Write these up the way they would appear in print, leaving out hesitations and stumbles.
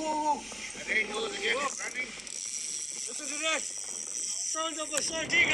whoa. And then he goes again, running. Listen to that. Sounds of a sardine.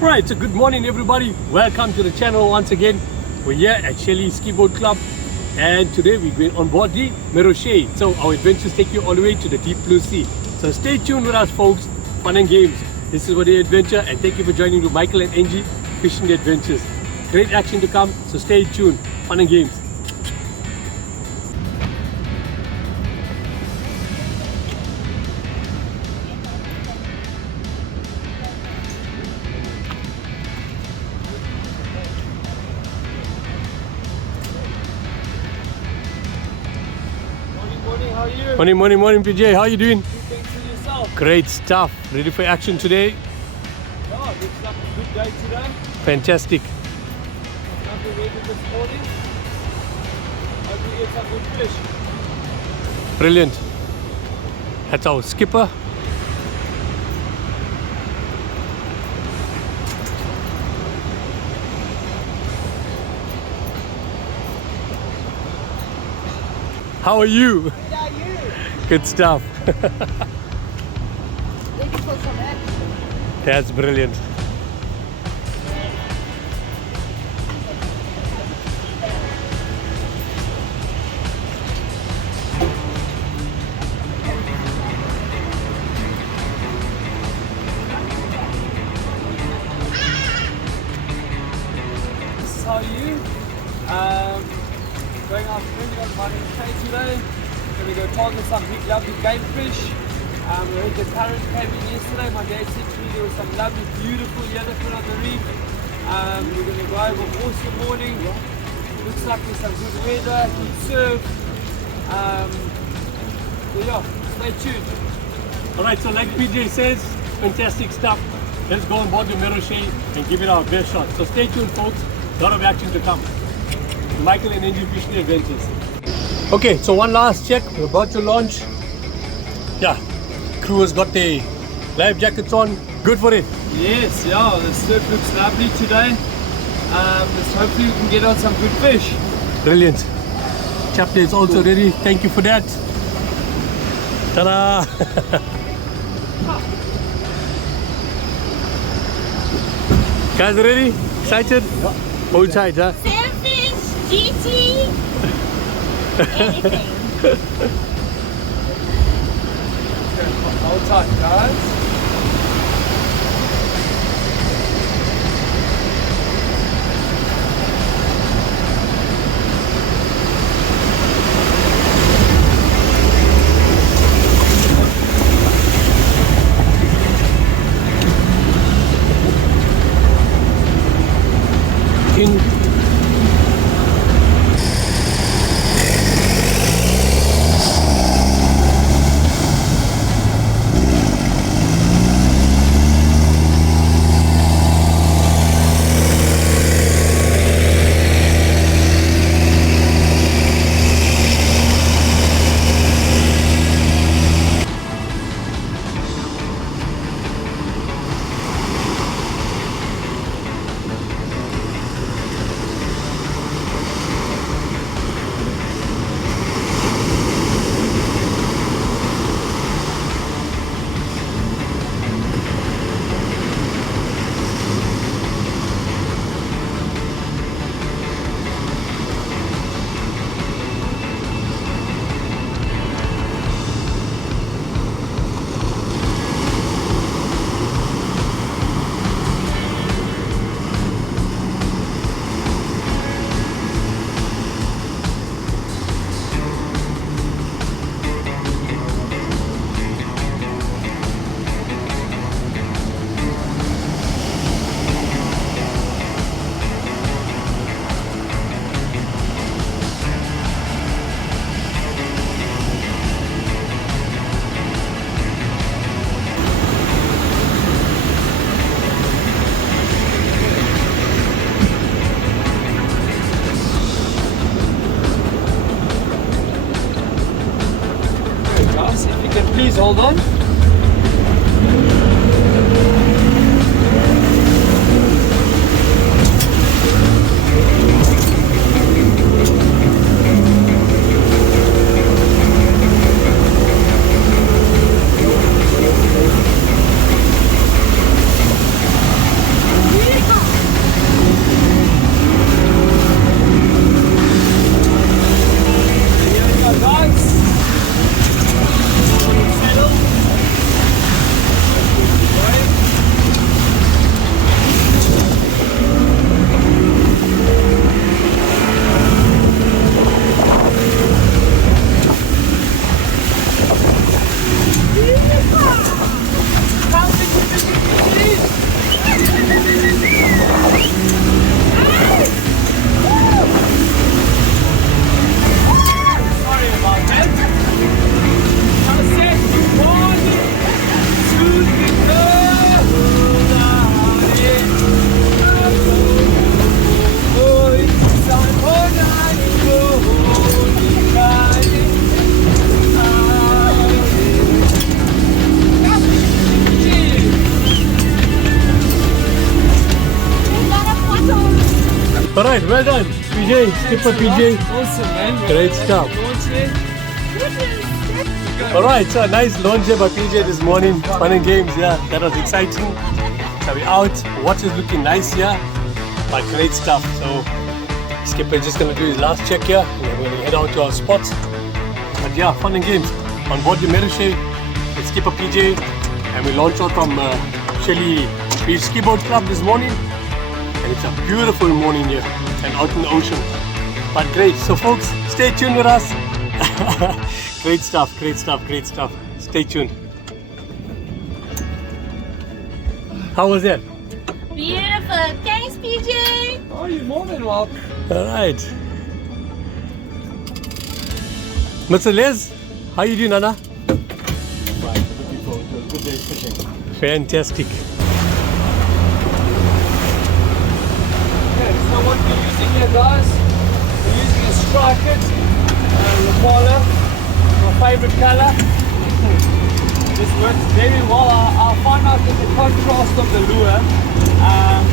Right, so good morning everybody. Welcome to the channel once again. We're here at Shelly Ski Boat Club and today we're going on board the Merioche. So our adventures take you all the way to the deep blue sea. So stay tuned with us folks, fun and games. This is what the adventure, and thank you for joining with Michael and Angie Fishing the Adventures. Great action to come, so stay tuned, fun and games. How are you? Morning PJ, how are you doing? Thanks for yourself. Great stuff, ready for action today? Yeah, looks like a good day today. Fantastic. I've been ready this morning. Hopefully get some good fish. Brilliant. That's our skipper. How are you? Good, are you? Good stuff. Ready for some action? That's brilliant. This is how you. Going out swimming on Merioche today. Gonna go target some big lovely game fish. We heard the current came in yesterday. My dad said to me there was some lovely, beautiful yellowfin on the reef. We're gonna go over awesome morning. Looks like there's some good weather, good surf. So yeah, stay tuned. Alright, so like PJ says, fantastic stuff. Let's go on board the Merioche and give it our best shot. So stay tuned folks, a lot of action to come. Michael and Angie Fishing Adventures. Okay, so one last check. We're about to launch. Yeah, crew has got their life jackets on. Good for it. Yes, yeah, the surf looks lovely today. Let's hopefully we can get on some good fish. Brilliant. Chapter is also ready. Thank you for that. Ta-da! Guys ready? Excited? Yeah. Hold tight, huh? Sailfish, GT, anything. Hold tight, guys. Please hold on. Alright, well done, PJ, skipper PJ. Awesome, man. Great stuff. Alright, so nice launch here by PJ this morning. Fun and games, yeah, that was exciting. So we're out, watch is looking nice here, but great stuff. So skipper is just going to do his last check here, and then we're going to head out to our spots. But yeah, fun and games on board the Merioche with skipper PJ, and we launched out from Shelly Beach Ski Boat Club this morning. And it's a beautiful morning here and out in the ocean. But great, so folks, stay tuned with us. Great stuff, great stuff, great stuff. Stay tuned. How was that? Beautiful. Thanks, PJ. Oh, you're more than welcome. Alright. Mr. Les, how you doing, Nana? Looking forward to a good day's fishing. Fantastic. Okay, so what we're using here, guys, we're using a striker, Rapala, my favorite color. This works very well. I find out that the contrast of the lure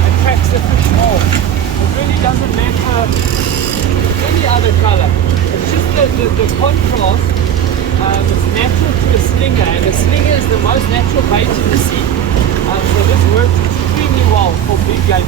attracts the fish more. It really doesn't matter any other color. It's just the contrast is natural to a slinger, and a slinger is the most natural bait in the sea. So this works extremely well for big game.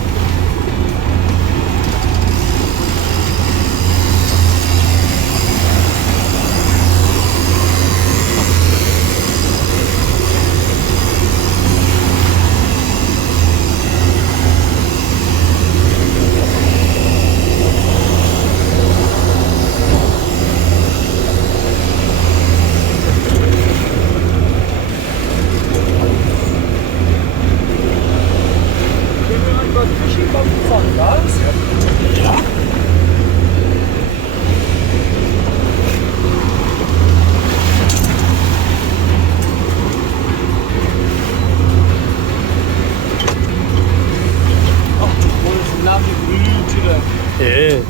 Yeah.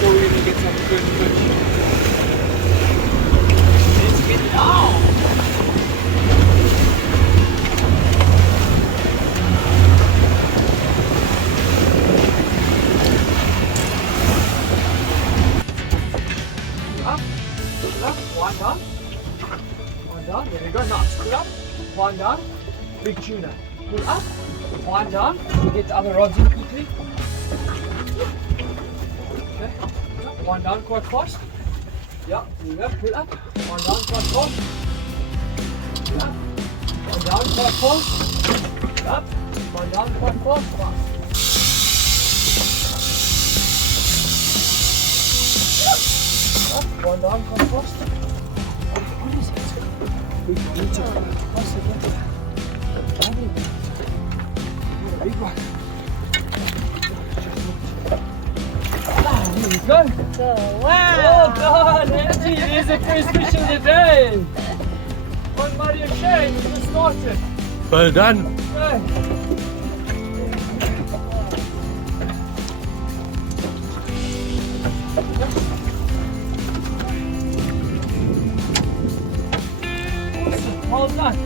Sure we're gonna get some good fish. Let's get it on. Up, one down. One down, there we go, nice. Pull up, one down, big tuna. Pull up, one down, we'll get the other rods in quickly. Okay, one down quite fast. Yeah, there you go, pull up, one down quite fast. Yeah, one down quite fast. Up, one down quite fast. One down, quite fast. What is it? Big water. What's the big one. Ah, here we go. So, wow. Well done, Angie. There's the first fish of the day. On Merioche, we just started. Well done. Hey. Awesome. Well done.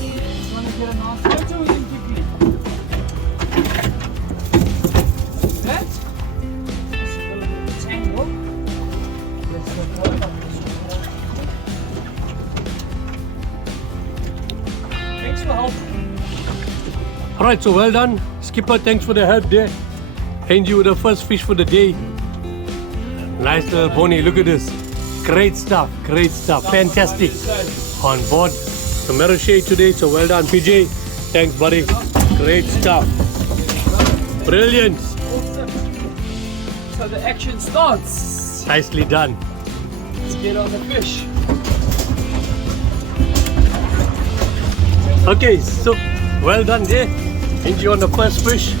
You want to get a nice photo with him quickly? That? Just a little bit of tangle. Let's go like this. Thanks for helping. Alright, so well done. Skipper, thanks for the help there. Angie with the first fish for the day. Nice little pony, look at this. Great stuff, fantastic. On board the Merioche today, so well done PJ. Thanks buddy, great stuff. Brilliant. Awesome. So the action starts. Nicely done. Let's get on the fish. Okay, so well done there. Angie on the first fish.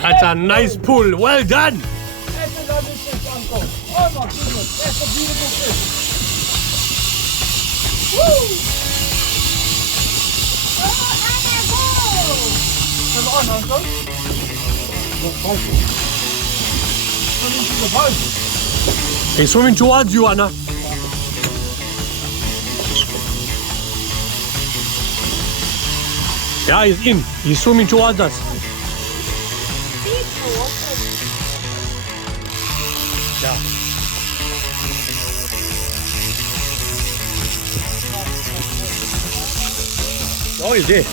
That's a nice pull. Well done. That's a lovely fish, Uncle. Oh my goodness, that's a beautiful fish. Woo! Come on, Uncle. Come into the boat. He's swimming towards you, Anna. Yeah, he's in. He's swimming towards us. Yeah. Oh, he's there.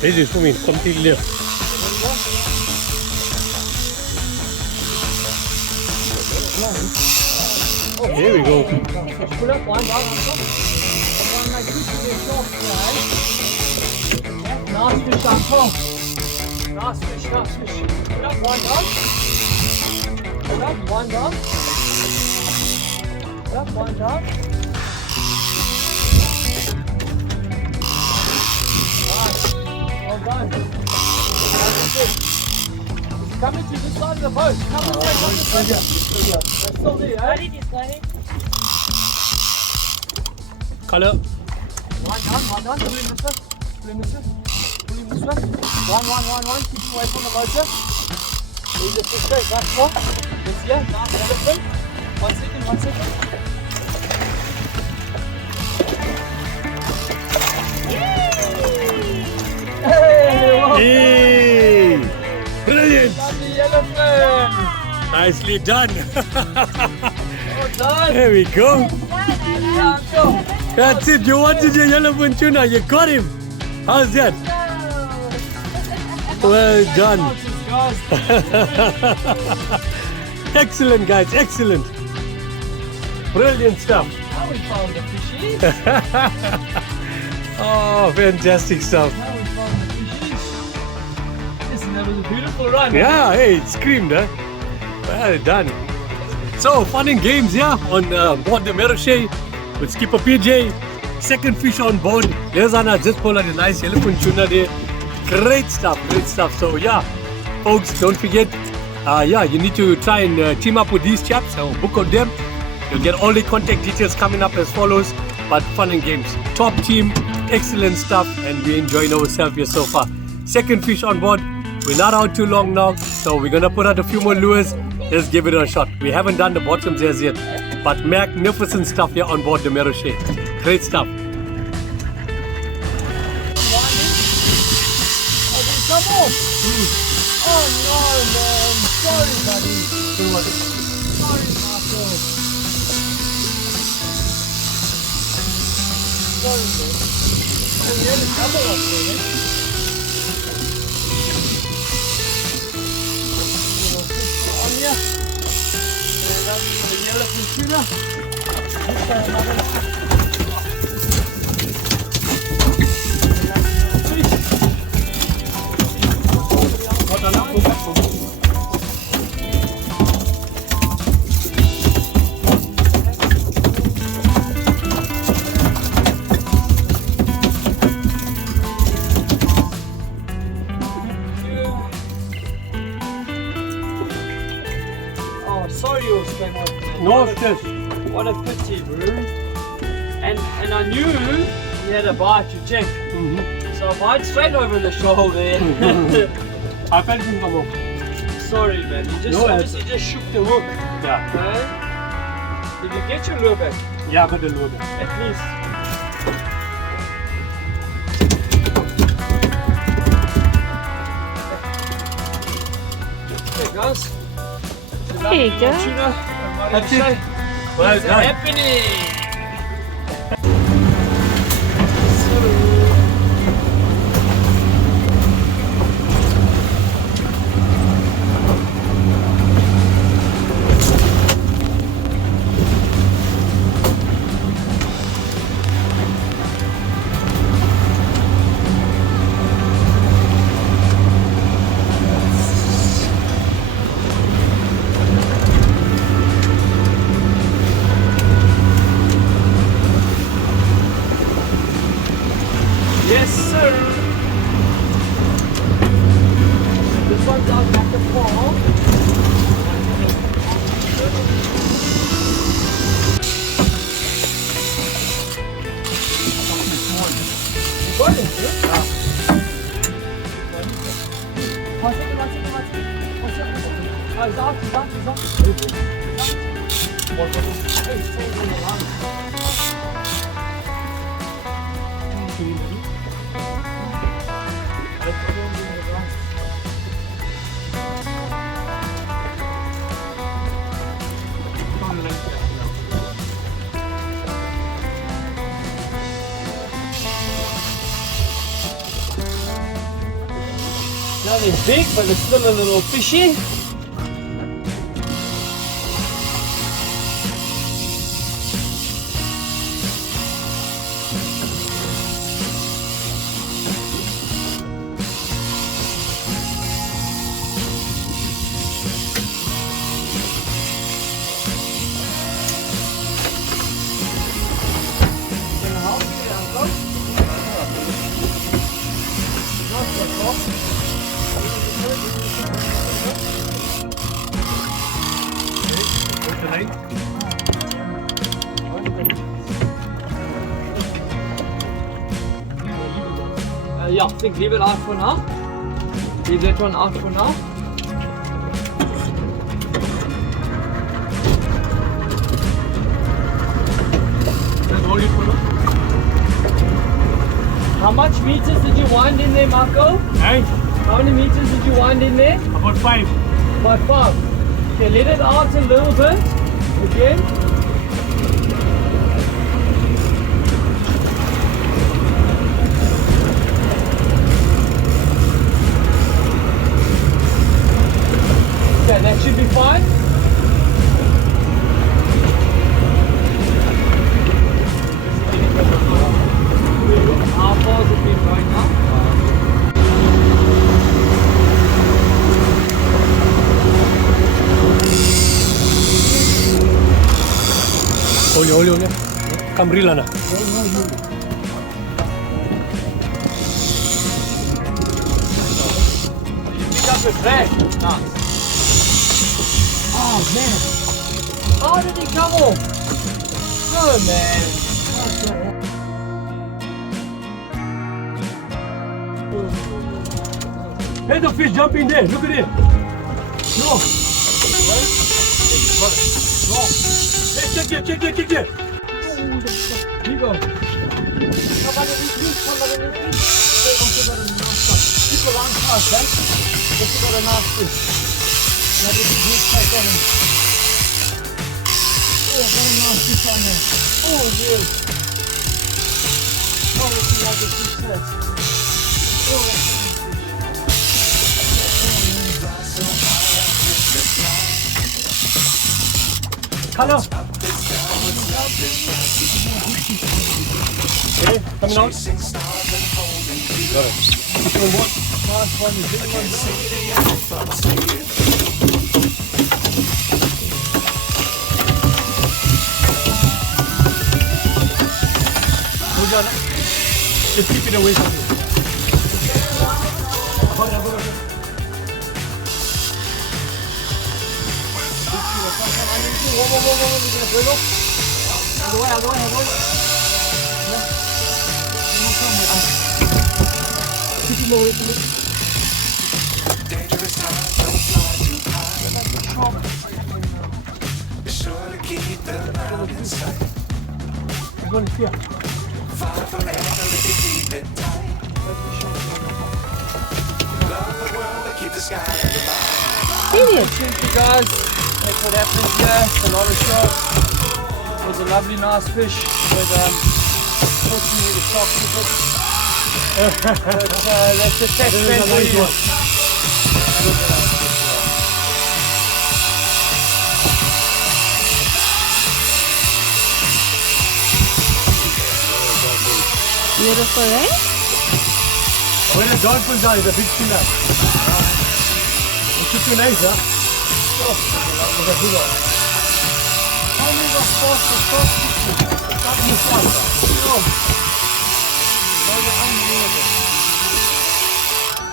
He's swimming completely left. Oh, there we go. Pull up one down, Uncle. One like this to the shop, right? Nice fish, Uncle. Nice fish, nice fish. Pull up one down. Pull up one down. Pull up one down. Nice. Well done. Nice fish. Come into this side of the boat. Come on, come on. That's still there, eh? Color. One down. Pull him this way. Pull him this way. Pull him this way. One. Keep him away from the motor. Leave the fish straight back for. This here. Nice elephant. 1 second. Hey! Well Hey! Brilliant! Lovely elephant! Nicely done. Well done! There we go. Yeah, Uncle. That's it. You wanted your yellowfin tuna. You got him. How's that? Well done. Excellent, guys. Excellent. Brilliant stuff. Now we found the fishies. Oh, fantastic stuff. Now we found the fishies. Listen, that was a beautiful run. Yeah, hey, it screamed, huh? Well done. So, fun and games, yeah, on board the Merioche with Skipper PJ. Second fish on board. There's Anna just pulled out a nice elephant tuna there. Great stuff. So, yeah, folks, don't forget, you need to try and team up with these chaps or book on them. You'll get all the contact details coming up as follows. But fun and games. Top team, excellent stuff, and we're enjoying ourselves here so far. Second fish on board. We're not out too long now, so we're gonna put out a few more lures. Let's give it a shot. We haven't done the bottoms as yet, but magnificent stuff here on board the Merioche. Great stuff. Come on! Oh no, man! Sorry, buddy. Sorry, Marco. Oh, sorry you was came off. Man. No stress. What a pity, bro. And I knew he had a bite to check. So I bite straight over the shoulder. I felt him come off. Sorry, man. You just No, obviously just shook the hook. Yeah. Okay? Did you get your lure back? Yeah, but a little bit. At least. Okay, guys. There you go. That's it. Well It's done. happening. Yes, sir. This one's out back the fall. Not as big, but it's still a little fishy. Can I help you, Uncle? Not so soft. What's the line? Yeah, I think leave it out for now. Leave that one out for now. Just hold it for now. How much meters did you wind in there, Marco? Hey, How many meters did you wind in there? about 5. About 5. Okay, let it out a little bit. Again. Okay, that should be fine. How far is it been right now? Hold it. Come reel Anna. Pick up the drag. Nice. Oh man. How did he come off? Oh man. Hey, the fish jump in there. Look at it. No. Hey, check it. Here you go. Oh, yes. Oh, this is like a fish there. Oh, Color. Okay, coming out. Got it. Keep on board. nice one. The big one. Hold on. Just keep it away from you. Hold on, hold on. Whoa, whoa, whoa, whoa. We're gonna break off. Out the way, out the way, out the way. Yeah. Keep him away from me. Dangerous times, don't fly too high. Be sure to keep the ground in sight. This one is here. Fly forever if you keep it tight. Love the world, but keep the sky in your mind. Serious. Thank you guys. That's what happened here. It's a lot of sharks. It was a lovely, nice fish. But fortunately, the shark took it. But that's the test This is man a for nice you. one. Beautiful, right? When the dolphins are, is a big killer. It should be nice, huh? Oh, look at this one. How many of us fast the shark took it? Not this one. No. They were unbelievable.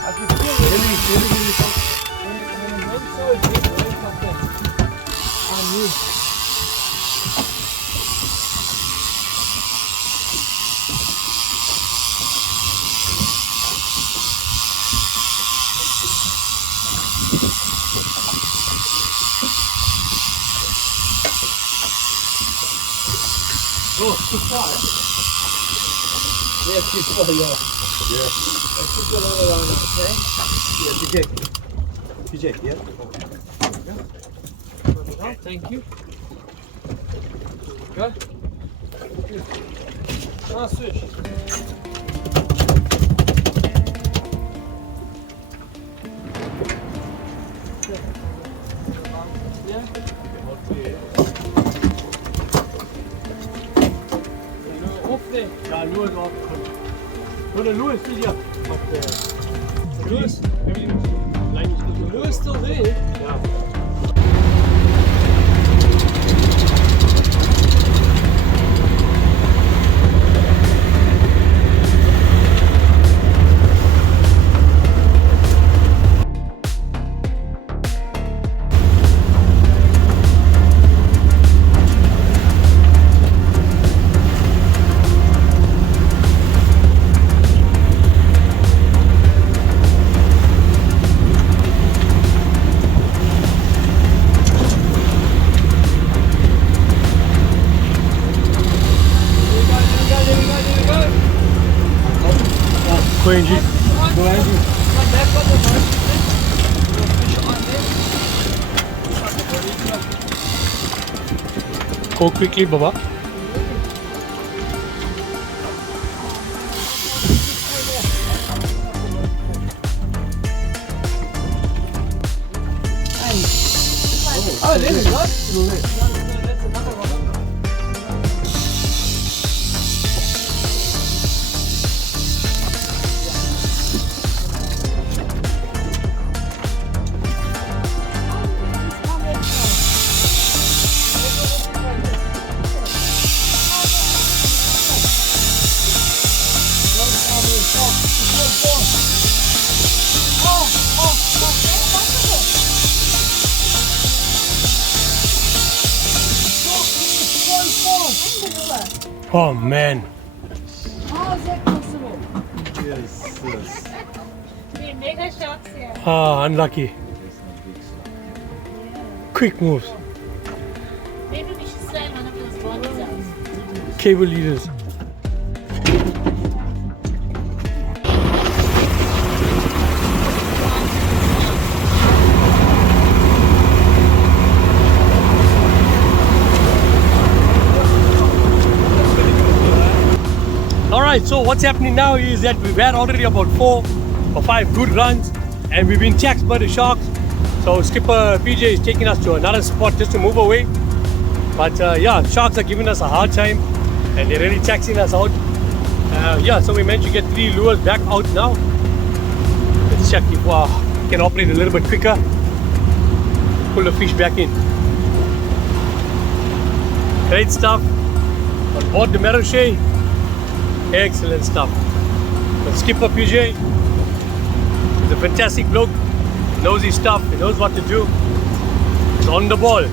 I could feel it. Really, really, really tough. When it went so deep, it went like that. I knew. Oh, too far, eh? Yes, too far, yeah. Yeah. Let's just go around it, okay? Yeah, PJ, yeah? Thank you. Go. Nice fish. Yeah. Off there. Yeah, Lewis off. No, the Lewis still here. But Lewis? everything line is still good. Lewis still there. Yeah. Go, Angie. Go, Angie. Go quickly, Baba. Oh, there we go. That's another one. Oh man. How is that possible? The mega sharks here. Ah, unlucky. Quick moves. Maybe we should slide one of those bodies out. Cable leaders. Alright, so what's happening now is that we've had already about 4 or 5 good runs and we've been taxed by the sharks. So skipper PJ is taking us to another spot just to move away. But yeah, sharks are giving us a hard time and they're really taxing us out. Yeah, so we managed to get 3 lures back out now. Let's check if we can operate a little bit quicker. Pull the fish back in. Great stuff. On board the Merioche. Excellent stuff. The skipper PJ is a fantastic bloke. He knows his stuff. He knows what to do. He's on the ball.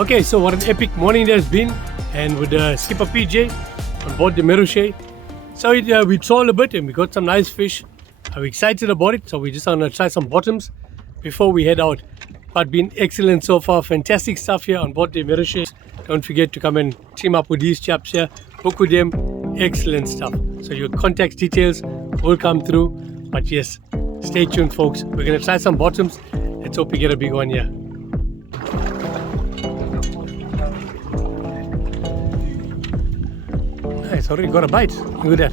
Okay, so what an epic morning there's been, and with skipper PJ on board the Merioche. So we trolled a bit and we got some nice fish. I'm excited about it, so we just want to try some bottoms before we head out. But been excellent so far, fantastic stuff here on board the Merioche. Don't forget to come and team up with these chaps here, book with them, excellent stuff. So your contact details will come through, but yes, stay tuned folks. We're going to try some bottoms. Let's hope we get a big one here. Nice, already got a bite. Look at that.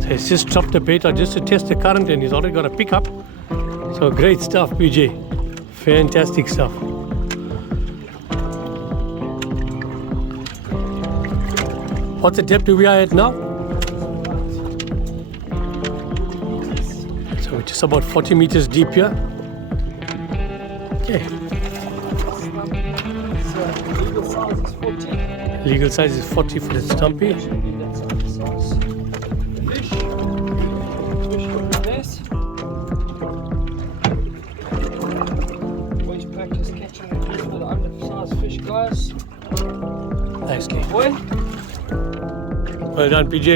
So he's just dropped the bait out just to test the current and he's already got a pickup. So great stuff, PJ. Fantastic stuff. What's the depth we are at now? So we're just about 40 meters deep here. Okay. Legal size is 40. Legal size is 40 for the stumpy. Fish from the nest. Always practice catching and using the undersized fish, guys. Nice game. Boy. Well done, PJ.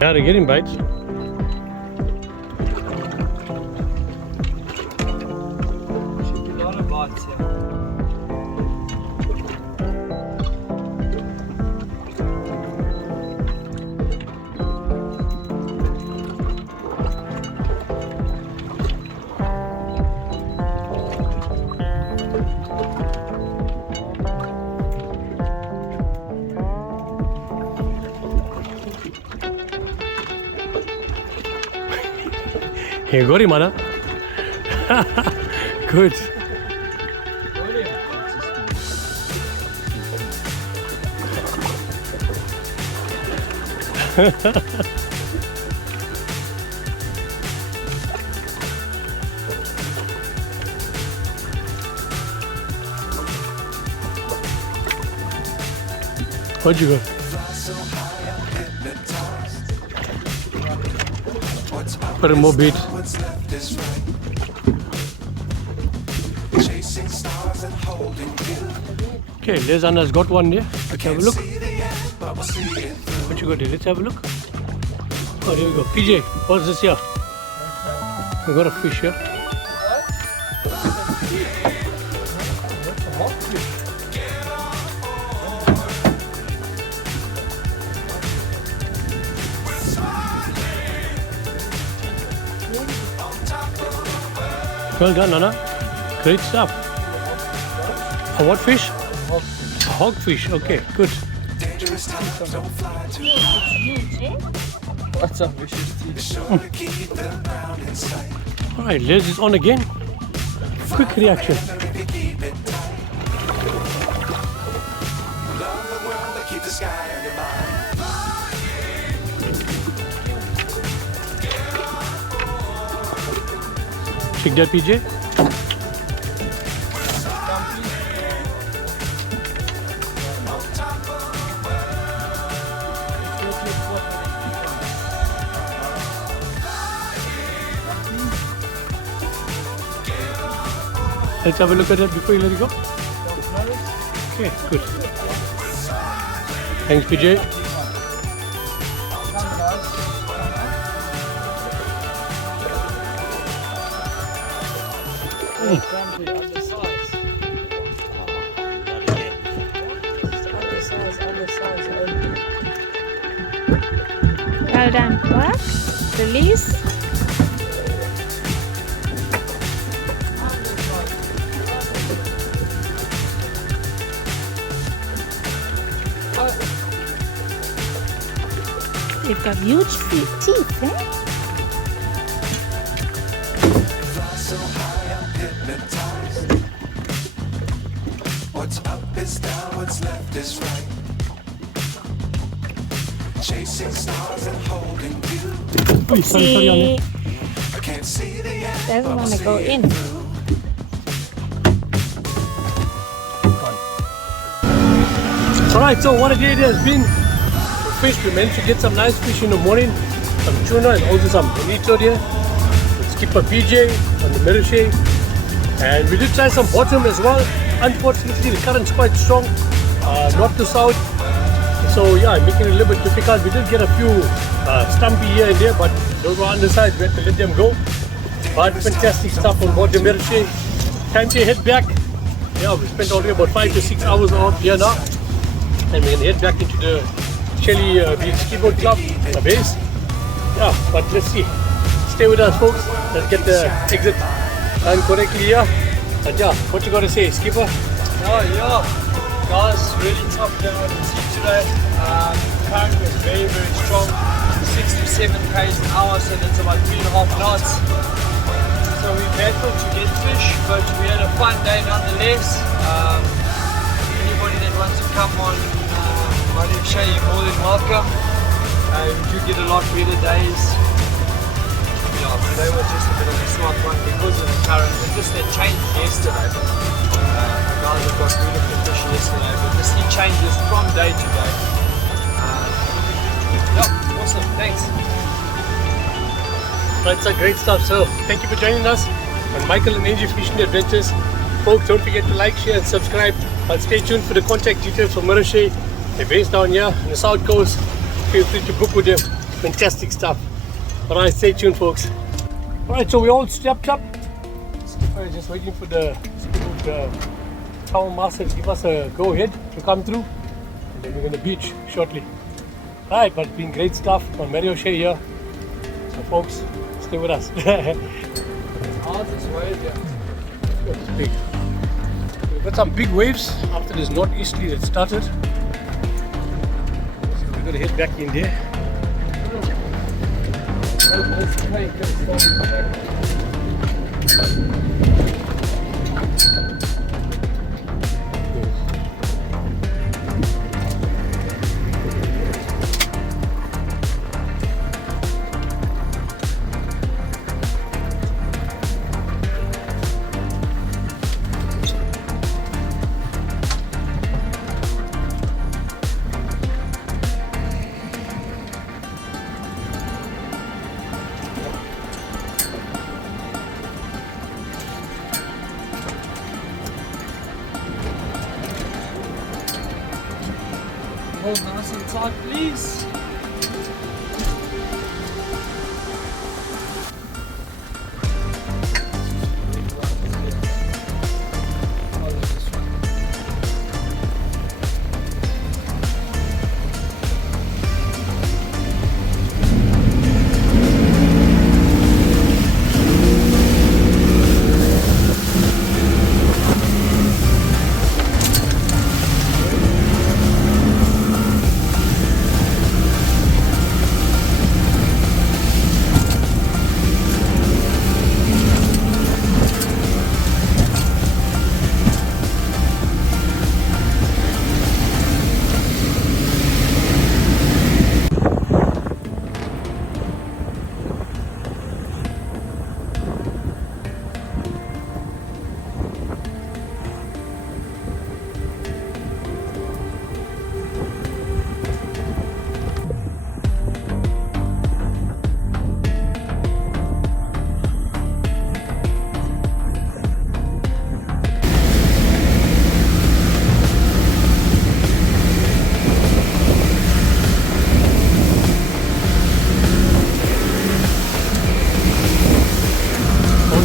Yeah, they're getting bites. Should be a lot of bites here. You got him, Anna. Good. What'd you got? Put a more bait. Okay, Les Anna's got one there. Let's have a look. What you got there? Let's have a look. Oh, there we go. PJ, what's this here? We got a fish here. Well done, Anna. Great stuff. A what fish? Hogfish. Okay, good. That's a vicious teeth. All right, Les is on again. Quick reaction. Check that, PJ. Let's have a look at that before you let it go. Okay, good. Thanks, PJ. Well done. Work. Release. They've got huge teeth, eh? What's up is down, what's left is right. chasing stars and holding you. Sorry, on See, it. I can't see the end. doesn't want to go in. Alright, so what a day it has been. Fish, we managed to get some nice fish in the morning. Some tuna and also some bonito there. With skipper PJ on the Merioche. And we did try some bottom as well. Unfortunately, the current's quite strong, north to south. So yeah, making it a little bit difficult. We did get a few stumpy here and there, but those were underside. We had to let them go. But fantastic stuff on board the Merioche. Time to head back. Yeah, we spent already about 5 to 6 hours out here now. And we're going to head back into the Shelly Beach Skiboat Club base. Yeah, but let's see. Stay with us, folks. Let's get the exit done correctly here. And yeah, what you got to say, skipper? Yeah, guys, really tough down on the sea today. Current was very, very strong, 67 k's an hour, so that's about 3.5 knots. So we battled to get fish, but we had a fun day nonetheless. Anybody that wants to come on Merioche, you're more than welcome. We do get a lot better days. Yeah, today was just a bit of a smart one because of the current. It just that changed yesterday. The guys have got beautiful fish yesterday, but the sea changes from day to day. Yeah, awesome, thanks. That's a great stuff. So thank you for joining us on Michael and Angie Fishing Adventures. Folks, don't forget to like, share and subscribe. And stay tuned for the contact details for Merioche. They're based down here on the south coast. Feel free to book with them. Fantastic stuff. Alright, stay tuned, folks. Alright, so we all stepped up. Skipper is just waiting for the town master to give us a go ahead to come through. And then we're going to beach shortly. Alright, but it's been great stuff on Merioche here. So folks, stay with us. Ours is way down. It's big. We've got some big waves after this northeasterly that started. So we're going to head back in there. Hold nice and tight, please.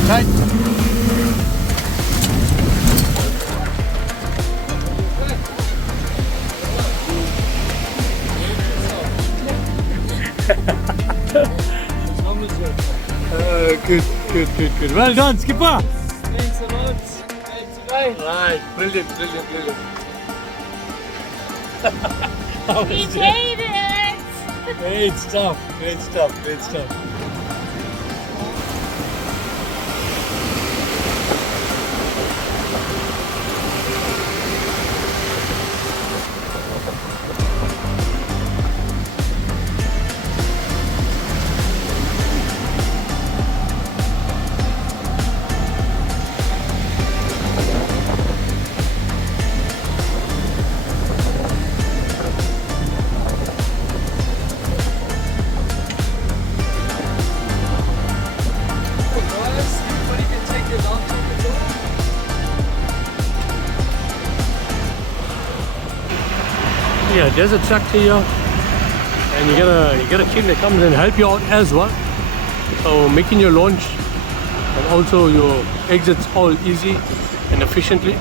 Tight. Good. Well done, skipper. Thanks a lot. Thanks today. Right, brilliant. How We was it? made it! Great stuff. yeah, there's a tractor here, and you get a team that comes and help you out as well. So making your launch and also your exits all easy and efficiently.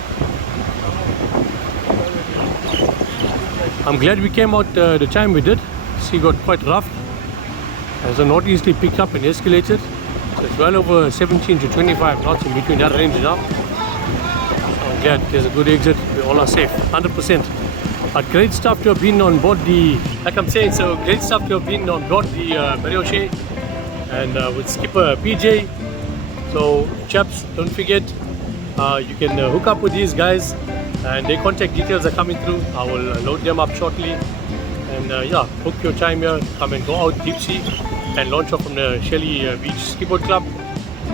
I'm glad we came out the time we did. Sea got quite rough as the northeasterly picked up and escalated. So it's well over 17 to 25 knots in between that range now. I'm glad there's a good exit. We all are safe, 100%. But great stuff to have been on board the, like I'm saying, so great stuff to have been on board the Merioche and with skipper PJ. So chaps, don't forget, you can hook up with these guys and their contact details are coming through. I will load them up shortly. And yeah, book your time here, come and go out deep sea and launch off from the Shelly Beach Skiboat Club.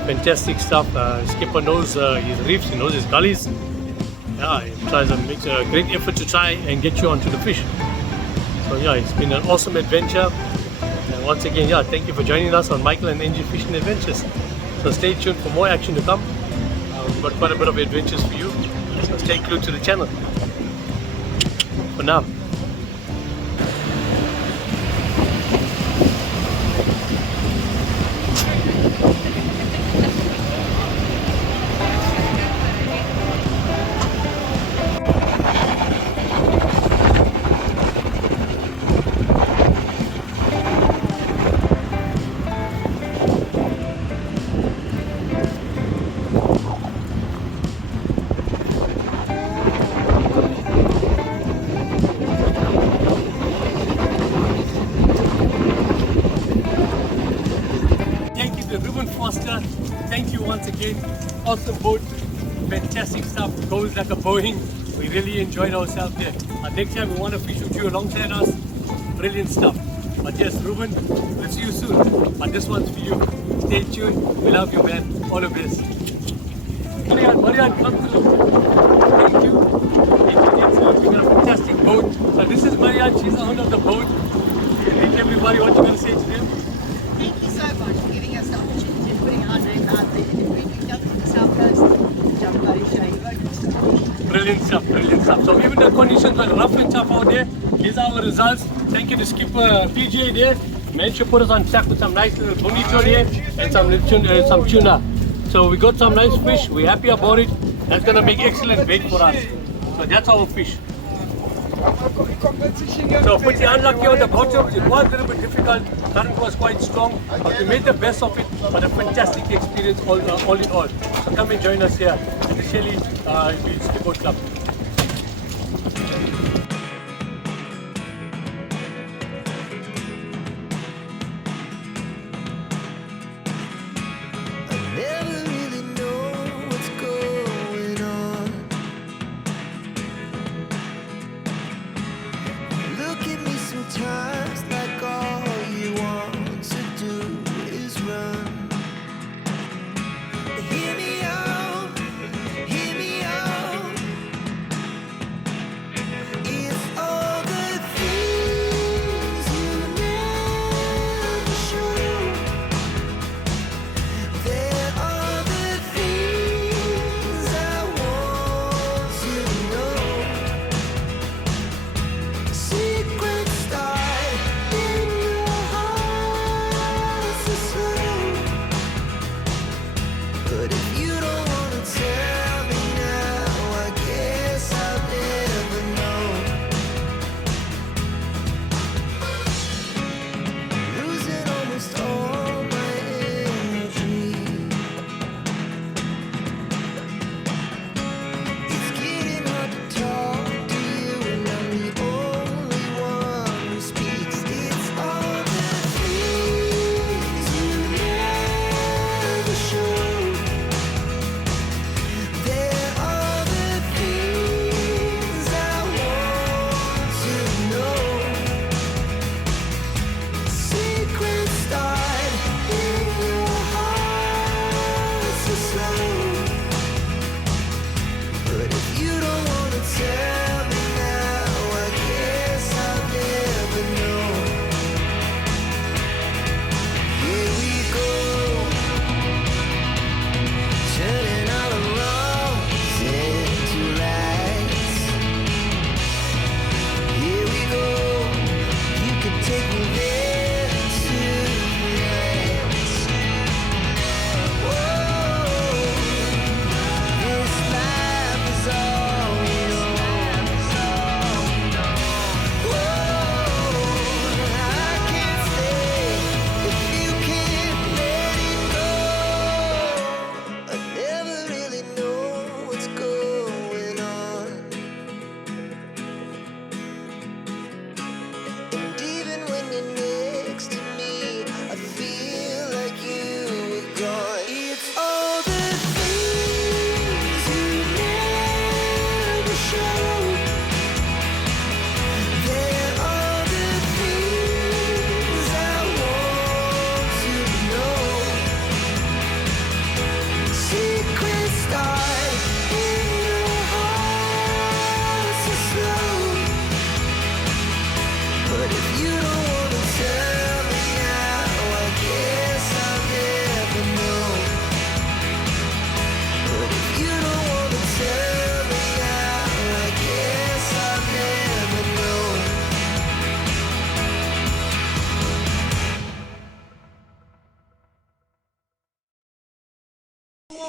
Fantastic stuff. Skipper knows his reefs, he knows his gullies. Yeah, he makes a great effort to try and get you onto the fish. So yeah, it's been an awesome adventure. And once again, yeah, thank you for joining us on Michael and Angie Fishing Adventures. So stay tuned for more action to come. We've got quite a bit of adventures for you. So stay glued to the channel. For now. Thank you once again. Awesome boat, fantastic stuff. Goes like a Boeing. We really enjoyed ourselves there. Next time we want to fish with you alongside us. Brilliant stuff. But yes, Ruben, we'll see you soon. But this one's for you. Stay tuned. We love you, man. All of this. Marian, come through. Thank you. We got a fantastic boat. So this is Marian. She's the owner of the boat. Thank everybody. What you going to say to them? Thank you so much for giving us the opportunity of putting our name out there. If we picked up from the south coast, jump by Brilliant stuff, brilliant stuff. So even the conditions were rough and tough out there. Here's our results. Thank you to skipper PJ there. Managed to put us on track with some nice little bonito there and some tuna. So we got some nice fish. We're happy about it. That's gonna make excellent bait for us. So that's our fish. So pretty unlucky on the bottom. It was a little bit difficult. Current was quite strong, but we made the best of it. But a fantastic experience all in all. So come and join us here at the Shelly Beach Skiboat Club. Never really know what's going on. Look at me sometimes like all you want to do is run. Hear me out,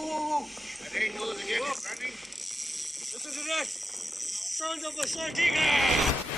whoa. And then goes again, running. Listen to that. Sound of a sardine.